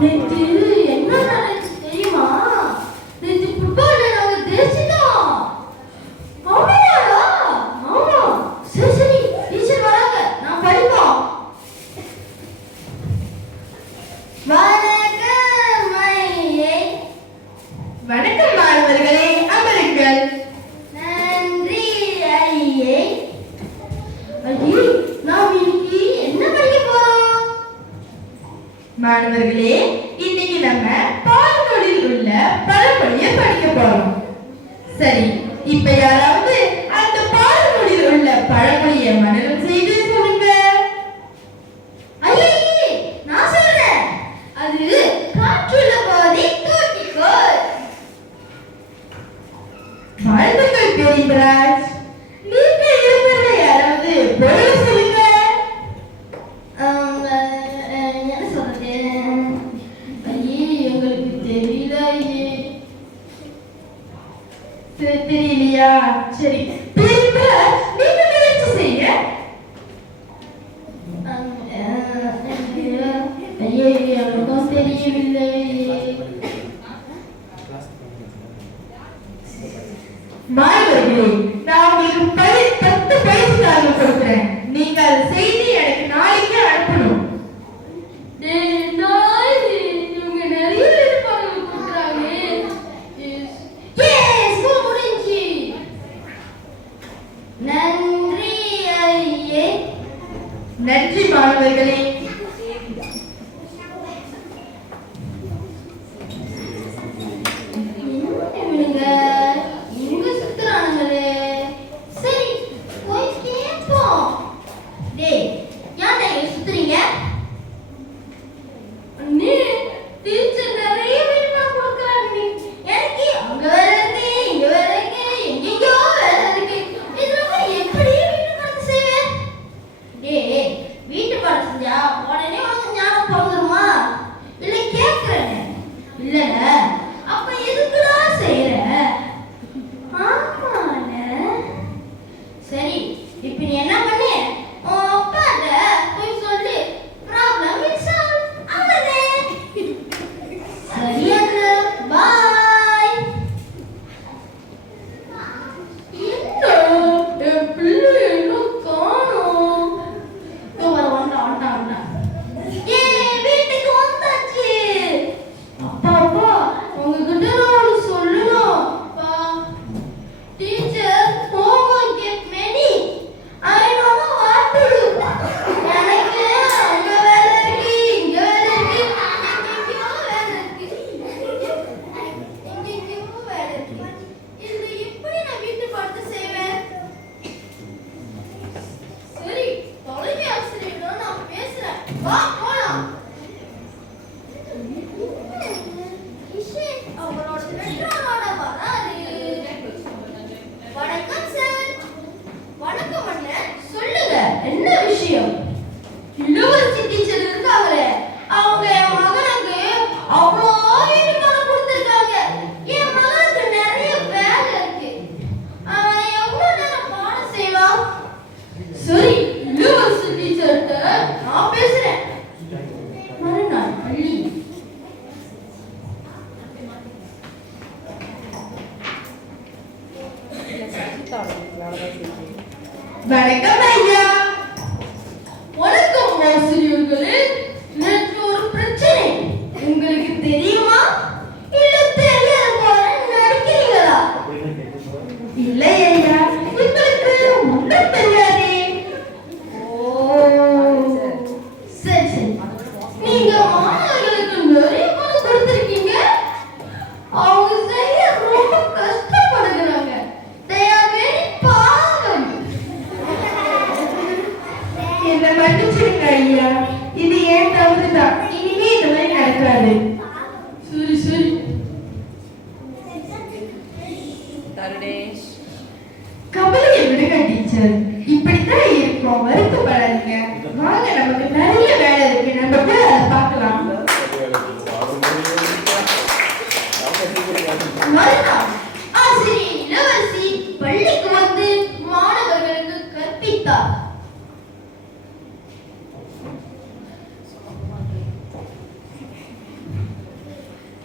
நேத்து என்ன நடந்துச்சு தெரியுமா? நேத்து ஃபுட்பால்ல நாங்க ஜெயிச்சிட்டோம். ஆமாடா. ஆமா. சரி சரி டீச்சர் வராங்க. நான் படிப்போம். வணக்கம் ஐயே. வணக்கம் மாணவர்களே, அமருங்கள். நன்றி ஐயே. ஐயே, நாம் இன்னைக்கு என்ன படிக்க போறோம்? மாணவர்களே, இன்னைக்கு நம்ம பாடநூலில் உள்ள பழமொழியை படிக்க போறோம். சரி, இப்ப யாராவது அந்த பாடநூலில் உள்ள பழமொழியை மனனம் செய்து சொல்லுங்க. ஐயே, நான் சொல்றேன். அது காற்றுள்ள போதே தூட்டிக்கோள். வாழ்த்துக்கள் பெரியராஜ். நீங்க இருக்கிறத யாராவது பொருள் சொல்லுங்க. என்ன சொல்றது? ஐயே, எங்களுக்கு தெரியல ஐயே. தெரியலையா? சரி, பெரியராஜ், நீங்க முயற்சி செய்யுங்க. ஐயே, எனக்கும் தெரியவில்லை. மாணவர்களே, நான் உங்களுக்கு 10 பயிற்சி தாள்கள் கொடுக்கிறேன். நீங்க அதை செய்து எனக்கு நாளைக்கு அனுப்பணும். இவங்க நிறைய எதிர்பார்ப்பு கொடுக்குறாங்க. ஸ்கூல் முடிஞ்சு. நன்றி ஐயே. நன்றி மாணவர்களே. இவனுங்க இங்க சுத்துறானுங்களே. சரி, போய் கேட்போம். டேய், ஏன்டா இங்க சுத்துறீங்க? அண்ணே, டீச்சர் நிறைய வேலைலாம் கொடுக்குறாங்க. எனக்கு அங்க வேலை இருக்கு, இங்க வேலை இருக்கு, எங்கெங்கயோ வேலை இருக்கு. இதெல்லாம் எப்படி வீட்டு பாடத்தை செய்வேன்? டேய், வீட்டு பாடம் செஞ்சா உடனே உனக்கு ஞானம் பிறந்துருமா? இல்லை கேட்கிறேன். இல்லைல்ல, அப்ப எதுக்குடா செய்யற? ஆமால. சரி, இப்ப நீ என்ன பண்ணு? உன் அப்பாட்ட போய் சொல்லு. Problem is solve. அவ்வளவுதே. சரி அண்ணா, பாய். என்ன என் பிள்ளை இன்னும் காணோம்? வந்தா. ஏ, வீட்டுக்கு வந்தாச்சு. அப்பா அப்பா,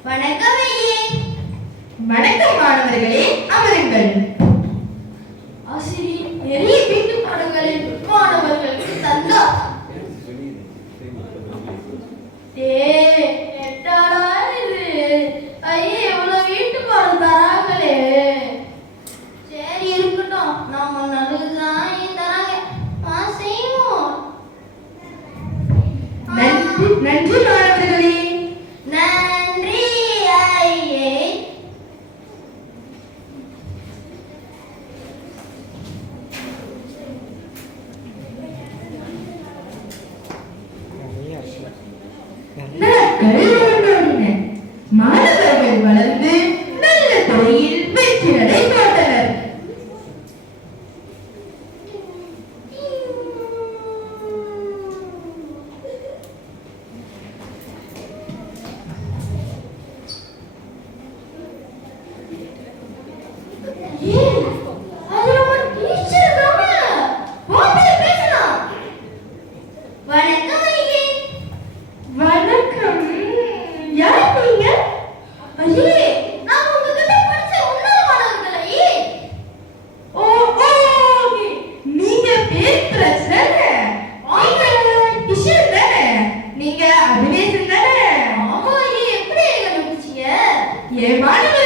வணக்கம் ஐயே. வணக்கம் மாணவர்களே, அமருங்கள். ஆசிரியர், நிறைய வீட்டு பாடங்களில் மாணவர்களுக்கு தந்தா. எட்டாடா இது ஐயே, எவ்வளவு வீட்டு பாடம் தராங்களே. சரி இருக்கட்டும், நம்ம நல்லதுதான் தராங்க, செய்வோம். நன்றி மாணவர்களே. நன்றி ஐயே. நாட்கள் ஓடின. மாணவர்கள் வளர்ந்து நல்ல துறையில் வெற்றி நடை போட்டனர். வணக்கம் ஐயே. வணக்கம். யார் நீங்க? ஐயே, நான் உங்ககிட்ட படிச்ச உன்னத மாணவர்கள் ஐயே. ஓ ஓகே, நீங்க பேர் பிரச்சனை. கிஷோர் தானே? நீங்க அபிநேசன் தானே? ஆமா ஐயே, எப்படி கண்டுபிடிச்சீங்க? என் மாணவர்